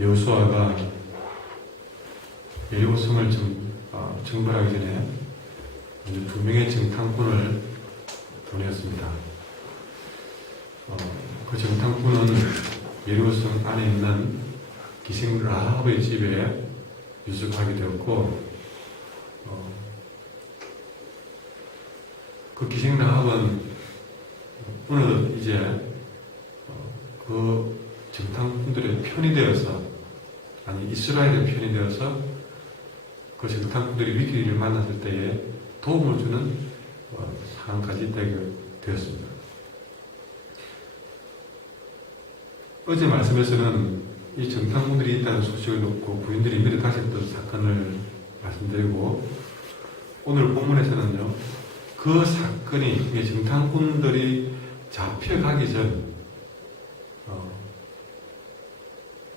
여호수아가 여리고성을 정벌하기 전에 먼저 2명의 정탐꾼을 보냈습니다. 그 정탐꾼은 여리고성 안에 있는 기생 라합의 집에 유숙하게 되었고, 그 기생 라합은 어느덧 이제 그 정탐꾼들의 편이 되어서, 아니 이스라엘의 편이 되어서 그 정탐꾼들이 위기를 만났을 때에 도움을 주는 상황까지 되게 되었습니다. 어제 말씀에서는 이 정탐꾼들이 있다는 소식을 듣고 부인들이 미리 다시 또 사건을 말씀드리고, 오늘 본문에서는요, 그 사건이 정탐꾼들이 잡혀가기 전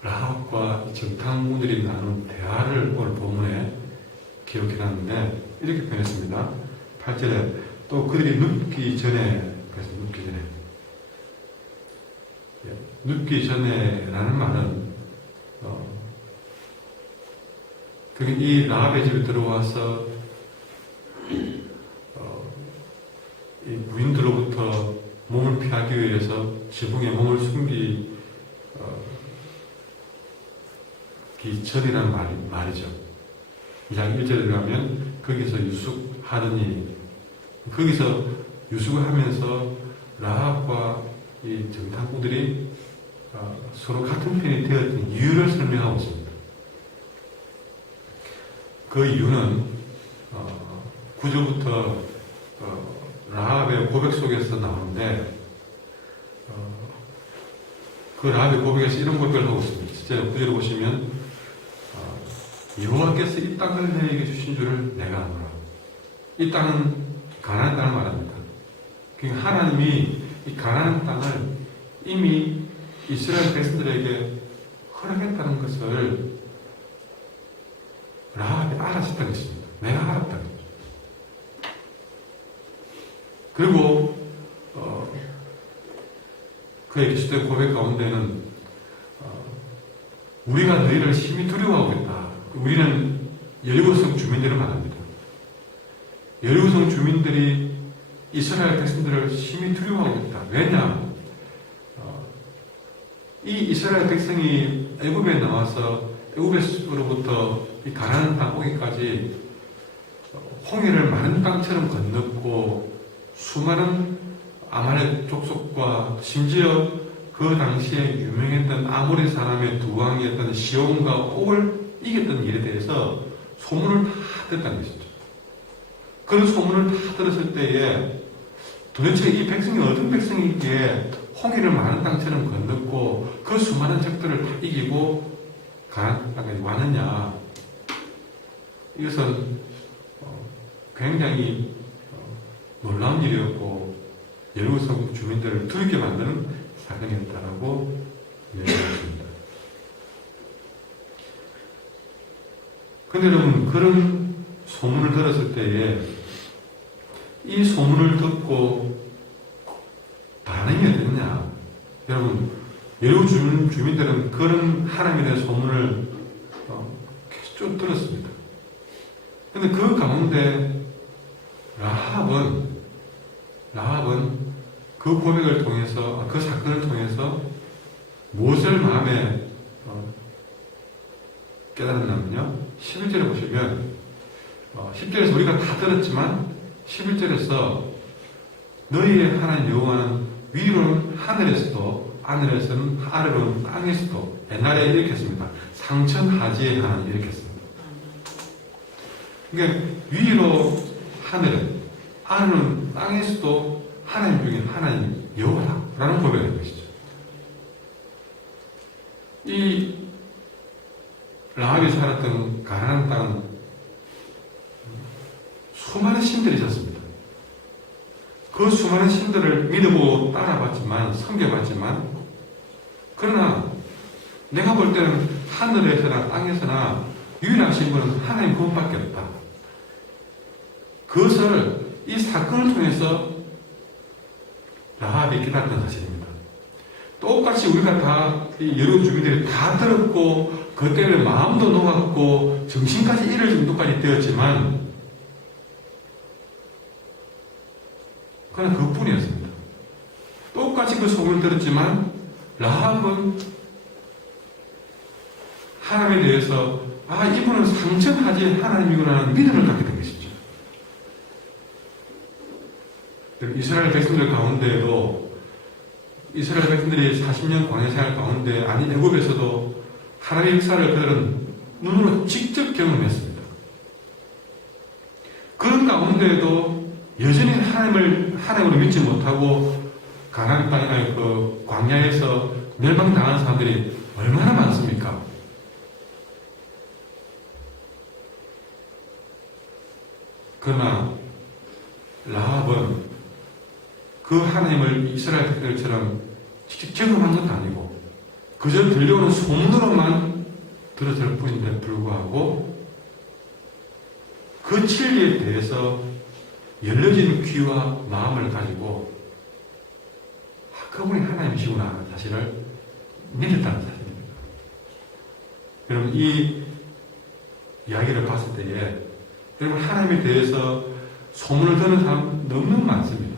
라합과 정탐꾼들이 나눈 대화를 오늘 본문에 기록해놨는데 이렇게 표현했습니다. 8절에 또 그들이 눕기 전에, 그래서 눕기 전에 라는 말은 그게 이 라합의 집에 들어와서 이 부인들로부터 몸을 피하기 위해서 지붕에 몸을 숨기 전이라는 말이죠. 2장 1절에 가면 거기서 유숙하더니, 거기서 유숙을 하면서 라합과 이 정탐꾼들이 서로 같은 편이 되었던 이유를 설명하고 있습니다. 그 이유는 9절부터 라합의 고백 속에서 나오는데, 그 라합의 고백에서 이런 고백을 하고 있습니다. 진짜 9절에 보시면 여호와께서 이 땅을 내게 주신 줄을 내가 아노라. 이 땅은 가나안 땅을 말합니다. 그러니까 하나님이 이 가나안 땅을 이미 이스라엘 백성들에게 허락했다는 것을 라합이 알았었다는 것입니다. 내가 알았다는 거죠. 그리고 그의 계속된 고백 가운데는 우리가 너희를 심히 두려워하고 있다. 우리는 여리고성 주민들을 말합니다. 여리고성 주민들이 이스라엘 백성들을 심히 두려워하고 있다. 왜냐? 이 이스라엘 백성이 애굽에 나와서 애굽에서부터 이 가나안 땅 오기까지 홍해를 마른 땅처럼 건넜고, 수많은 아말렉 족속과 심지어 그 당시에 유명했던 아모리 사람의 두 왕이었던 시온과 옥을 이겼던 일에 대해서 소문을 다 듣다는 것이죠. 그런 소문을 다 들었을 때에 도대체 이 백성이 어떤 백성이기에 홍해를 마른 땅처럼 건넜고 그 수많은 적들을 다 이기고 가나안 땅에 왔느냐. 이것은 굉장히 놀라운 일이었고 여리고성 주민들을 두렵게 만드는 사건이었다라고 이야기했습니다. 그런데 여러분, 그런 소문을 들었을 때에 이 소문을 듣고 반응이 어땠냐? 여러분, 여리고 주민들은 그런 하나님에 대한 소문을 계속 쭉 들었습니다. 그런데 그 가운데 라합은 그 고백을 통해서, 그 사건을 통해서 무엇을 마음에 깨달았냐면요, 11절에 보시면 10절에서 우리가 다 들었지만 11절에서 너희의 하나님 여호와는 위로는 하늘에서도 아래로는 땅에서도, 옛날에 이렇게 했습니다. 상천하지의 하나님 이렇게 했습니다. 그러니까 위로 하늘은, 아래로는 땅에서도 하나님 중에 하나님 여호와라는 고백을 한 것이죠. 이 라합이 살았던 가나안 땅은 수많은 신들이 있었습니다. 그 수많은 신들을 믿어보고 따라봤지만, 섬겨봤지만, 그러나 내가 볼 때는 하늘에서나 땅에서나 유일하신 분은 하나님 그분밖에 없다. 그것을 이 사건을 통해서 라합이 깨달았던 사실입니다. 또 똑같이 우리가 다, 여러 주민들이 다 들었고, 그 때문에 마음도 녹았고, 정신까지 잃을 정도까지 되었지만, 그냥 그뿐이었습니다. 똑같이 그 소문을 들었지만, 라합은 하나님에 대해서, 이분은 상처하지 하나님이구나 하는 믿음을 갖게 된 것이죠. 이스라엘 백성들 가운데에도 이스라엘 백성들이 40년 광야 생활 가운데 아니 애굽에서도 하나님의 역사를 그들은 눈으로 직접 경험했습니다. 그런 가운데에도 여전히 하나님으로 믿지 못하고 가나안 땅이나 그 광야에서 멸망당한 사람들이 얼마나 많습니까? 그러나 라합은 그 하나님을 이스라엘 백성들처럼 직접 경험한 것도 아니고 그저 들려오는 소문으로만 들었을 뿐인데 불구하고 그 진리에 대해서 열려진 귀와 마음을 가지고 그분이 하나님이시구나 하는 사실을 믿었다는 사실입니다. 여러분 이 이야기를 봤을 때에 여러분 하나님에 대해서 소문을 듣는 사람 너무 많습니다.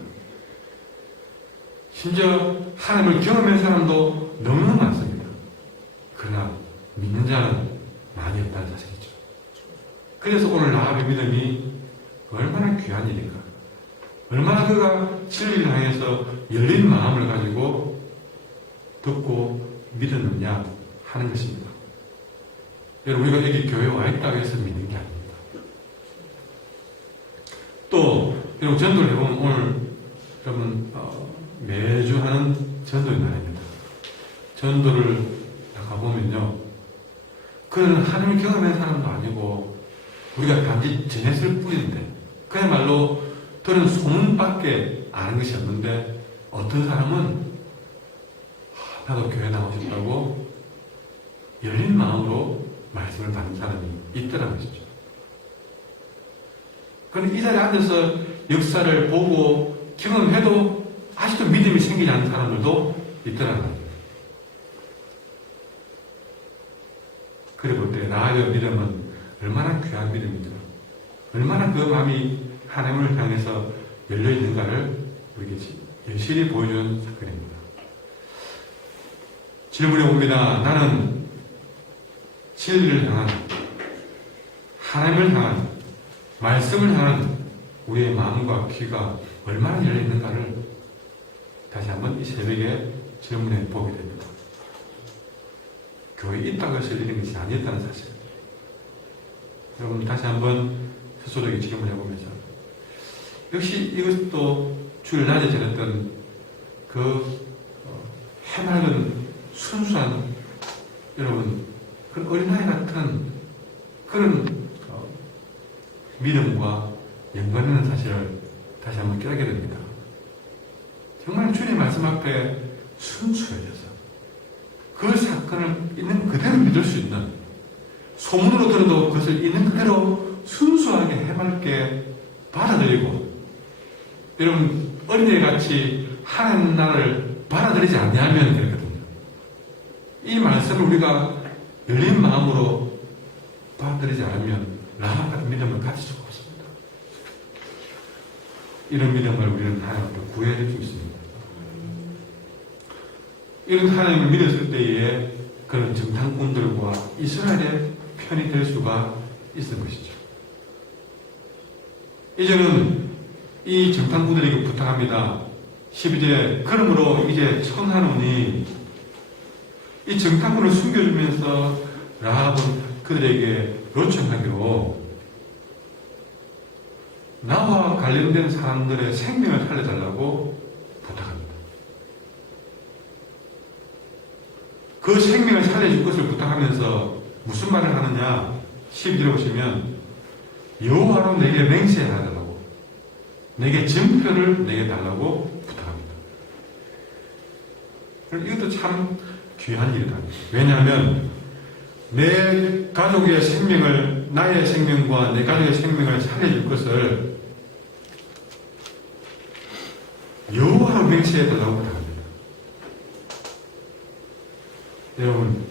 심지어 하나님을 경험한 사람도 너무 많습니다. 그러나 믿는 자는 많이 없다는 사실이죠. 그래서 오늘 라합의 믿음이 얼마나 귀한 일인가, 얼마나 그가 진리를 향해서 열린 마음을 가지고 듣고 믿었느냐 하는 것입니다. 여러분 우리가 여기 교회에 와 있다고 해서 믿는 게 아닙니다. 또 여러분 전도를 해보면 오늘 여러분 매주 하는 전도의 날입니다. 전도를 가보면요, 그는 하나님을 경험한 사람도 아니고 우리가 단지 전했을 뿐인데 그야말로 들은 소문밖에 아는 것이 없는데 어떤 사람은 나도 교회 나오셨다고 열린 마음으로 말씀을 받는 사람이 있더라는 것이죠. 그런데 이 자리에 앉아서 역사를 보고 경험해도 아직도 믿음이 생기지 않는 사람들도 있더라는 거예요. 그래 볼 때 라합의 믿음은 얼마나 귀한 믿음인가, 얼마나 그 마음이 하나님을 향해서 열려있는가를 우리에게 여실히 보여주는 사건입니다. 질문해 봅니다. 나는 진리를 향한, 하나님을 향한, 말씀을 향한 우리의 마음과 귀가 얼마나 열려있는가를 다시 한번 이 새벽에 질문해 보게 됩니다. 교회에 있다고 해서 열리는 것이 아니었다는 사실. 여러분 다시 한번 스스로에게 질문해 보면서 역시 이것도 주일 낮에 지냈던 그 해맑은 순수한 여러분 그런 어린아이 같은 그런 믿음과 연관되는 사실을 다시 한번 깨닫게 됩니다. 정말 주님의 말씀 앞에 순수해져서 그 사건을 있는 그대로 믿을 수 있는, 소문으로 들어도 그것을 있는 그대로 순수하게 해맑게 받아들이고, 여러분 어린애같이 하나님 나라를 받아들이지 않냐면 그렇거든요. 이 말씀을 우리가 열린 마음으로 받아들이지 않으면 라합 같은 믿음을 가질 수가 없습니다. 이런 믿음을 우리는 하나님 앞에 구해야 될 수 있습니다. 이런 하나님을 믿었을 때에 그런 정탐꾼들과 이스라엘의 편이 될 수가 있는 것이죠. 이제는 이 정탐꾼들에게 부탁합니다. 12절에 그러므로 이제 청하노니, 이 정탐꾼을 숨겨주면서 라합은 그들에게 요청하기로 나와 관련된 사람들의 생명을 살려달라고 부탁합니다. 그 생명을 살려줄 것을 부탁하면서 무슨 말을 하느냐? 12절에 보시면 여호와로 내게 맹세하라고, 내게 증표를 내게 달라고 부탁합니다. 이것도 참 귀한 일이다. 왜냐하면 내 가족의 생명을, 나의 생명과 내 가족의 생명을 살려줄 것을 여호와로 맹세해달라고 부탁합니다. 여러분,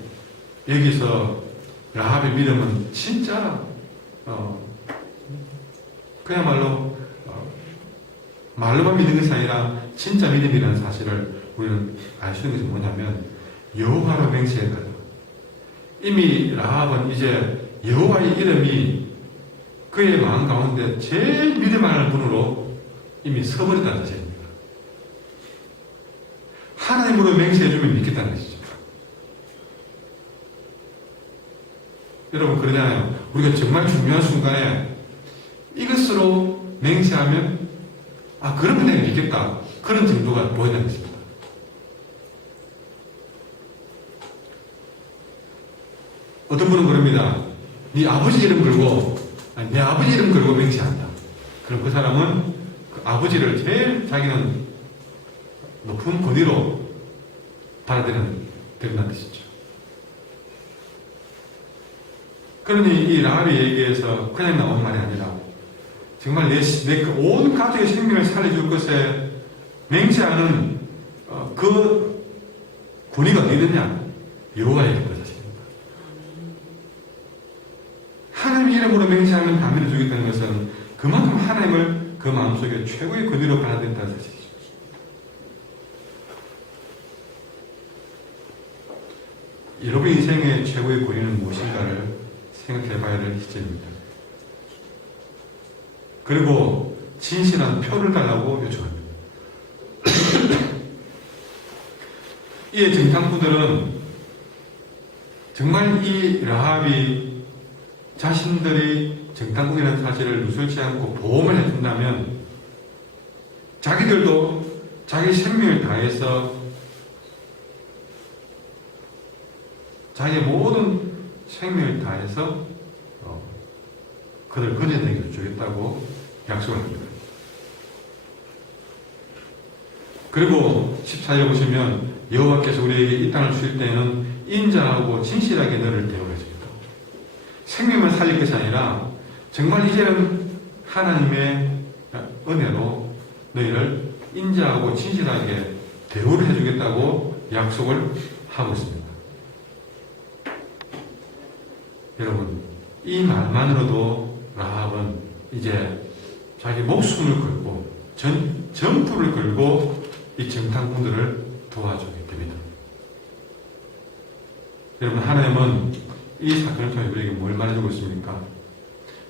여기서 라합의 믿음은 진짜 그야말로 말로만 믿는 것이 아니라 진짜 믿음이라는 사실을 우리는 알 수 있는 것이 뭐냐면 여호와로 맹세했거든. 이미 라합은 이제 여호와의 이름이 그의 마음 가운데 제일 믿음하는 분으로 이미 서버렸다는 사실입니다. 하나님으로 맹세해주면 믿겠다는 것이죠. 여러분, 그러잖아요. 우리가 정말 중요한 순간에 이것으로 맹세하면 그러면 내가 믿겠다. 그런 정도가 보인다는 것입니다. 어떤 분은 그럽니다. 네 아버지 이름 걸고 내 아버지 이름 걸고 맹세한다. 그럼 그 사람은 그 아버지를 제일 자기는 높은 권위로 받아들인다는 뜻이죠. 그러니 이 라합의 얘기에서 그냥 나온 말이 아니라 정말 내 온 가족의 생명을 살려줄 것에 맹세하는 그 권위가 어디 있느냐? 여호와에게 있는 것입니다. 하나님 이름으로 맹세하면 다 믿어주겠다는 것은 그만큼 하나님을 그 마음속에 최고의 권위로 받아들인다는 사실이죠. 여러분 인생의 최고의 권위는 무엇인가를 생각해봐야 될 시점입니다. 그리고 진실한 표를 달라고 요청합니다. 이에 정탐꾼들은 정말 이 라합이 자신들이 정탐꾼이라는 사실을 누설치 않고 보험을 해준다면 자기들도 자기 생명을 다해서 자기의 모든 생명을 다해서 그들 건져내기를 주겠다고 약속을 합니다. 그리고 14절 보시면 여호와께서 우리에게 이 땅을 주실 때에는 인자하고 진실하게 너를 대우해 주겠다. 생명을 살릴 것이 아니라 정말 이제는 하나님의 은혜로 너희를 인자하고 진실하게 대우를 해주겠다고 약속을 하고 있습니다. 여러분, 이 말만으로도 라합은 이제 자기 목숨을 걸고 전투를 걸고 이 정탐꾼들을 도와주게 됩니다. 여러분, 하나님은 이 사건을 통해 우리에게 뭘 말해주고 있습니까?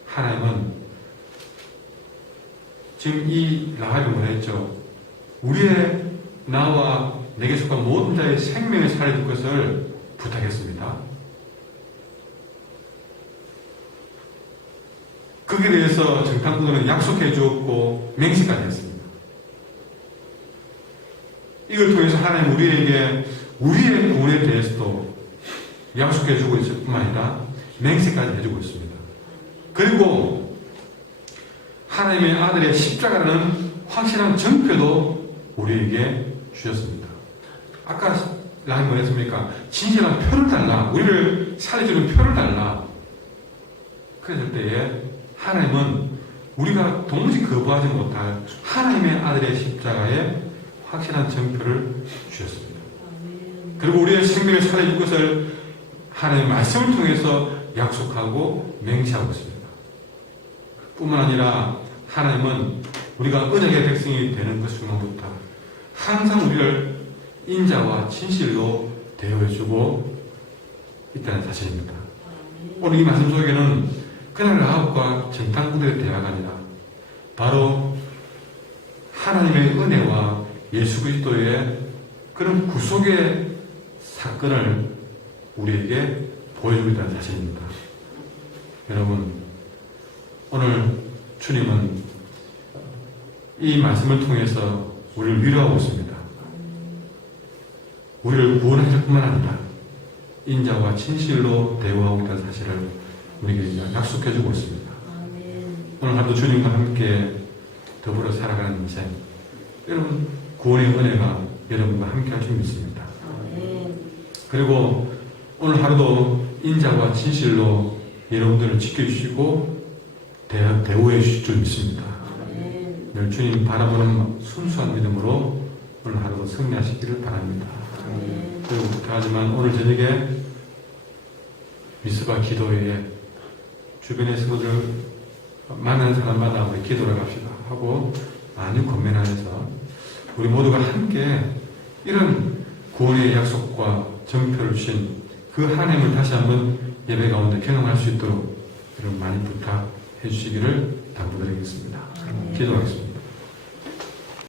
하나님은 지금 이 라합이 뭐라 했죠? 우리의 나와 내게 속한 모든 자의 생명을 살려줄 것을 부탁했습니다. 거기에 대해서 정탐꾼들은 약속해 주었고 맹세까지 했습니다. 이걸 통해서 하나님 우리에게 우리의 구원에 대해서도 약속해 주고 있을 뿐만 아니라 맹세까지 해주고 있습니다. 그리고 하나님의 아들의 십자가라는 확실한 정표도 우리에게 주셨습니다. 아까 라임 뭐 했습니까? 진실한 표를 달라. 우리를 살려주는 표를 달라. 그랬을 때에 하나님은 우리가 도무지 거부하지 못할 하나님의 아들의 십자가에 확실한 정표를 주셨습니다. 그리고 우리의 생명을 살려줄 것을 하나님의 말씀을 통해서 약속하고 맹세하고 있습니다. 뿐만 아니라 하나님은 우리가 언약의 백성이 되는 것 순간부터 항상 우리를 인자와 진실로 대우해주고 있다는 사실입니다. 오늘 이 말씀 속에는 그날 라합과 정탐꾼들의 대화가 아니라 바로 하나님의 은혜와 예수 그리스도의 그런 구속의 사건을 우리에게 보여주고 있다는 사실입니다. 여러분, 오늘 주님은 이 말씀을 통해서 우리를 위로하고 있습니다. 우리를 구원하실 뿐만 아니라 인자와 진실로 대우하고 있다는 사실을 우리에게 약속해주고 있습니다. 오늘 하루도 주님과 함께 더불어 살아가는 인생, 여러분 구원의 은혜가 여러분과 함께 할 줄 믿습니다. 그리고 오늘 하루도 인자와 진실로 여러분들을 지켜주시고 대우해 주실 줄 믿습니다. 늘 주님 바라보는 순수한 믿음으로 오늘 하루도 승리하시기를 바랍니다. 그리고 부탁하지만 오늘 저녁에 미스바 기도회에 주변의 성도들 만나는 사람마다 우리 기도를 합시다 하고 많이 권면하면서 우리 모두가 함께 이런 구원의 약속과 정표를 주신 그 하나님을 다시 한번 예배 가운데 경험할 수 있도록 여러분 많이 부탁해 주시기를 당부드리겠습니다. 기도하겠습니다.